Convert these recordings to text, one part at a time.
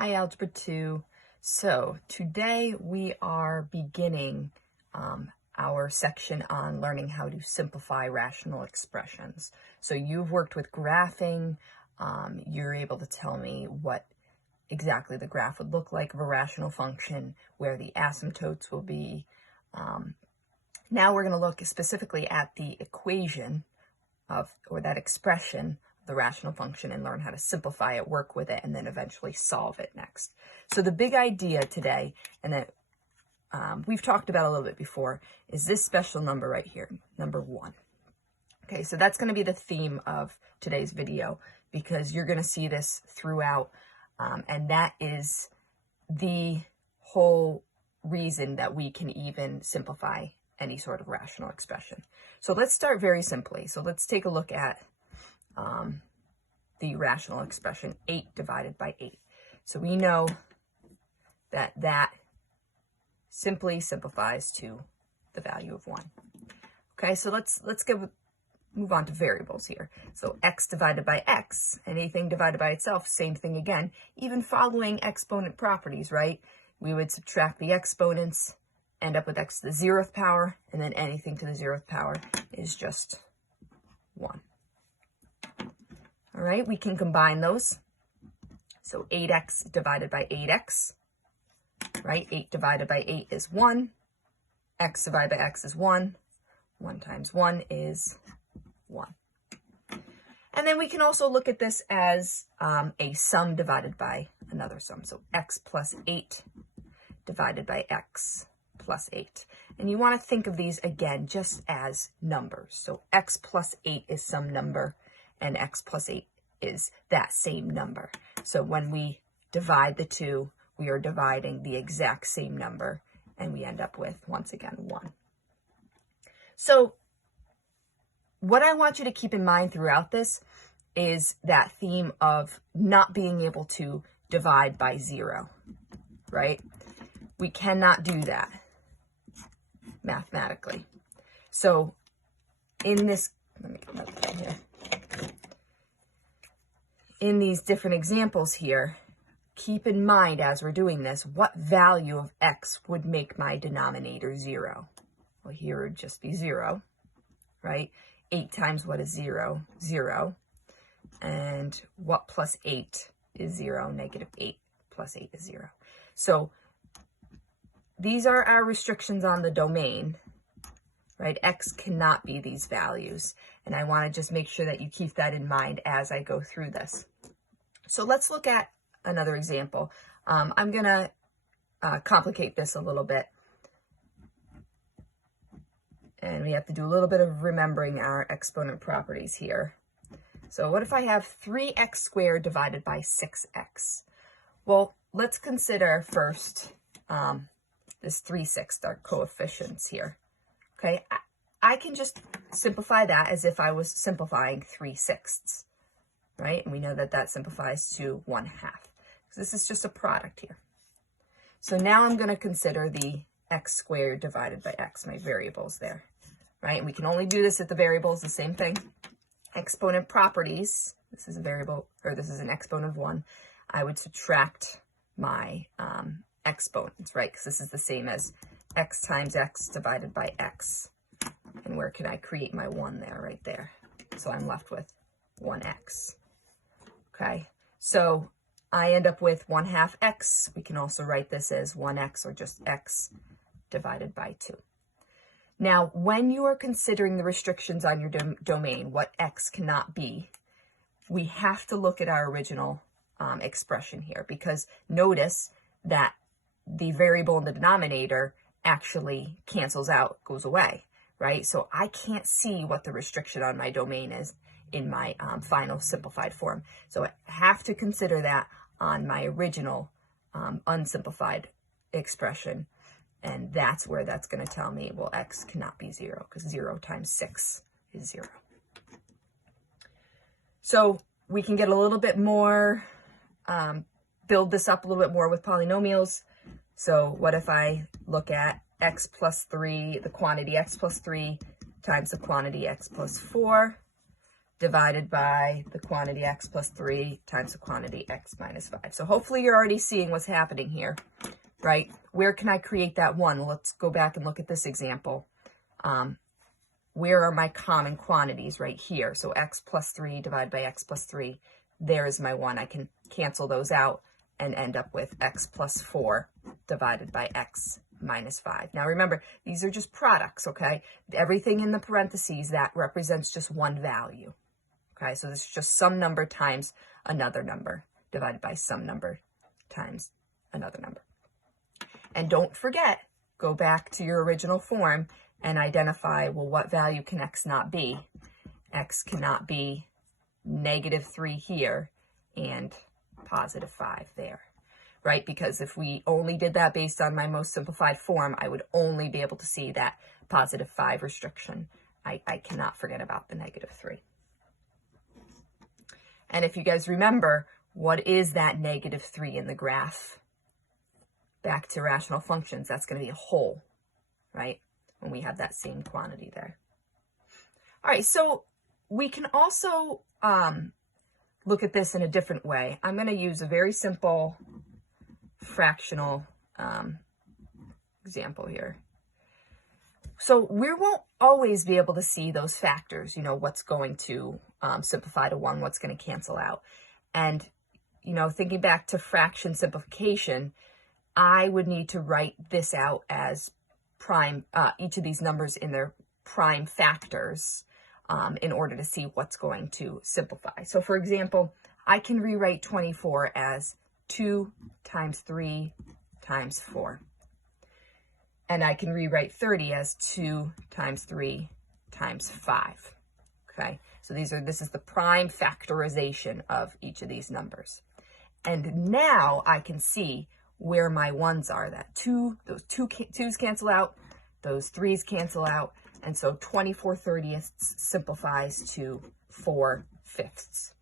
Hi, Algebra 2. So today we are beginning our section on learning how to simplify rational expressions. So you've worked with graphing. You're able to tell me what exactly the graph would look like of a rational function, where the asymptotes will be. Now we're going to look specifically at the equation or that expression, the rational function, and learn how to simplify it, work with it, and then eventually solve it next. So the big idea today, and that we've talked about a little bit before, is this special number right here, number 1. Okay, so that's going to be the theme of today's video, because you're going to see this throughout, and that is the whole reason that we can even simplify any sort of rational expression. So let's start very simply. So let's take a look at the rational expression 8 divided by 8. So we know that that simply simplifies to the value of 1. Okay, so let's move on to variables here. So x divided by x, anything divided by itself, same thing again. Even following exponent properties, right? We would subtract the exponents, end up with x to the 0th power, and then anything to the 0th power is just 1. All right, we can combine those. So 8x divided by 8x, right? 8 divided by 8 is 1. X divided by x is 1. 1 times 1 is 1. And then we can also look at this as a sum divided by another sum. So x plus 8 divided by x plus 8. And you want to think of these again just as numbers. So x plus 8 is some number, and x plus 8 is that same number. So when we divide the two, we are dividing the exact same number, and we end up with, once again, 1. So what I want you to keep in mind throughout this is that theme of not being able to divide by 0, right? We cannot do that mathematically. So in this, let me get another thing here. In these different examples here, keep in mind as we're doing this, what value of x would make my denominator 0? Well, here it would just be 0, right? 8 times what is 0? 0. And what plus 8 is 0? Negative 8 plus 8 is 0. So these are our restrictions on the domain, right? X cannot be these values. And I want to just make sure that you keep that in mind as I go through this. So let's look at another example. I'm going to complicate this a little bit. And we have to do a little bit of remembering our exponent properties here. So what if I have 3x squared divided by 6x? Well, let's consider first this 3/6, our coefficients here. Okay, I can just simplify that as if I was simplifying 3/6, right? And we know that that simplifies to 1/2. So this is just a product here. So now I'm going to consider the x squared divided by x, my variables there, right? And we can only do this at the variables, the same thing. Exponent properties, this is a variable, or this is an exponent of 1. I would subtract my exponents, right? Because this is the same as x times x divided by x. And where can I create my 1 there? Right there. So I'm left with 1x. Okay, so I end up with 1/2 x. We can also write this as 1x, or just x divided by 2. Now, when you are considering the restrictions on your domain, what x cannot be, we have to look at our original expression here, because notice that the variable in the denominator actually cancels out, goes away, right? So I can't see what the restriction on my domain is in my final simplified form. So I have to consider that on my original unsimplified expression. And that's where that's going to tell me, well, x cannot be 0, because 0 times 6 is 0. So we can get a little bit more, build this up a little bit more with polynomials. So what if I look at x plus 3, the quantity x plus 3 times the quantity x plus 4, divided by the quantity x plus 3 times the quantity x minus 5. So hopefully you're already seeing what's happening here, right? Where can I create that 1? Well, let's go back and look at this example. Where are my common quantities? Right here. So x plus 3 divided by x plus 3. There is my 1. I can cancel those out and end up with x plus 4 divided by x minus 5. Now remember, these are just products, okay? Everything in the parentheses, that represents just one value. Okay, so this is just some number times another number divided by some number times another number. And don't forget, go back to your original form and identify, well, what value can x not be? X cannot be -3 here and +5 there, right? Because if we only did that based on my most simplified form, I would only be able to see that +5 restriction. I cannot forget about the -3. And if you guys remember, what is that -3 in the graph? Back to rational functions, that's going to be a whole, right? When we have that same quantity there. All right, so we can also look at this in a different way. I'm going to use a very simple fractional example here. So we won't always be able to see those factors, you know, what's going to simplify to 1, what's going to cancel out. And, you know, thinking back to fraction simplification, I would need to write this out as prime, each of these numbers in their prime factors in order to see what's going to simplify. So for example, I can rewrite 24 as 2 times 3 times 4. And I can rewrite 30 as 2 times 3 times 5. Okay, so this is the prime factorization of each of these numbers. And now I can see where my 1s are. Those 2's cancel out, those 3's cancel out, and so 24/30 simplifies to 4/5.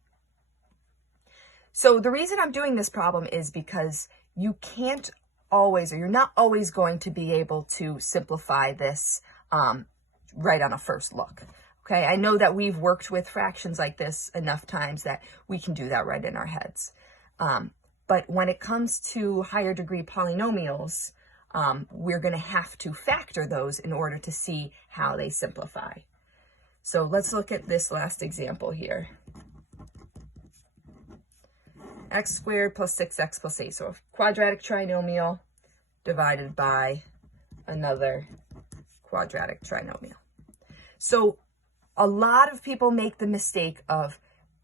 So the reason I'm doing this problem is because you can't always, or you're not always going to be able to simplify this right on a first look. Okay, I know that we've worked with fractions like this enough times that we can do that right in our heads. But when it comes to higher degree polynomials, we're going to have to factor those in order to see how they simplify. So let's look at this last example here. X squared plus 6x plus 8. So a quadratic trinomial divided by another quadratic trinomial. So a lot of people make the mistake of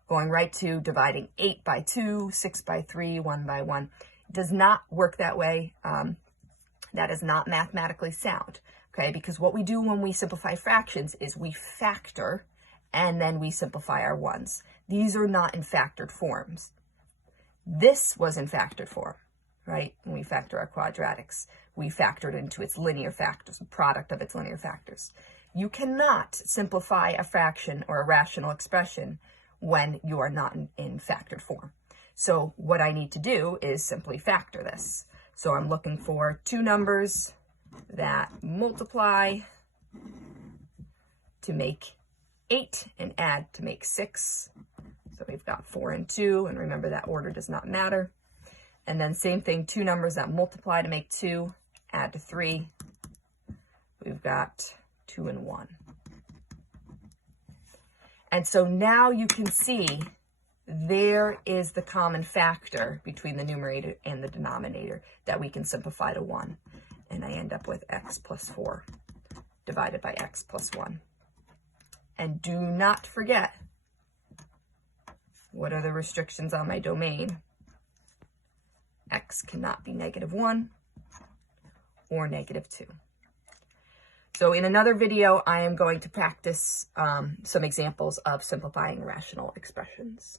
going right to dividing 8 by 2, 6 by 3, 1 by 1. It does not work that way. That is not mathematically sound, okay? Because what we do when we simplify fractions is we factor and then we simplify our 1s. These are not in factored forms. This was in factored form, right? When we factor our quadratics, we factored into its linear factors, the product of its linear factors. You cannot simplify a fraction or a rational expression when you are not in factored form. So what I need to do is simply factor this. So I'm looking for two numbers that multiply to make 8 and add to make 6. So we've got 4 and 2, and remember that order does not matter. And then same thing, two numbers that multiply to make 2, add to 3. We've got 2 and 1. And so now you can see there is the common factor between the numerator and the denominator that we can simplify to 1. And I end up with x plus 4 divided by x plus 1. And do not forget, what are the restrictions on my domain? X cannot be -1 or -2. So in another video, I am going to practice some examples of simplifying rational expressions.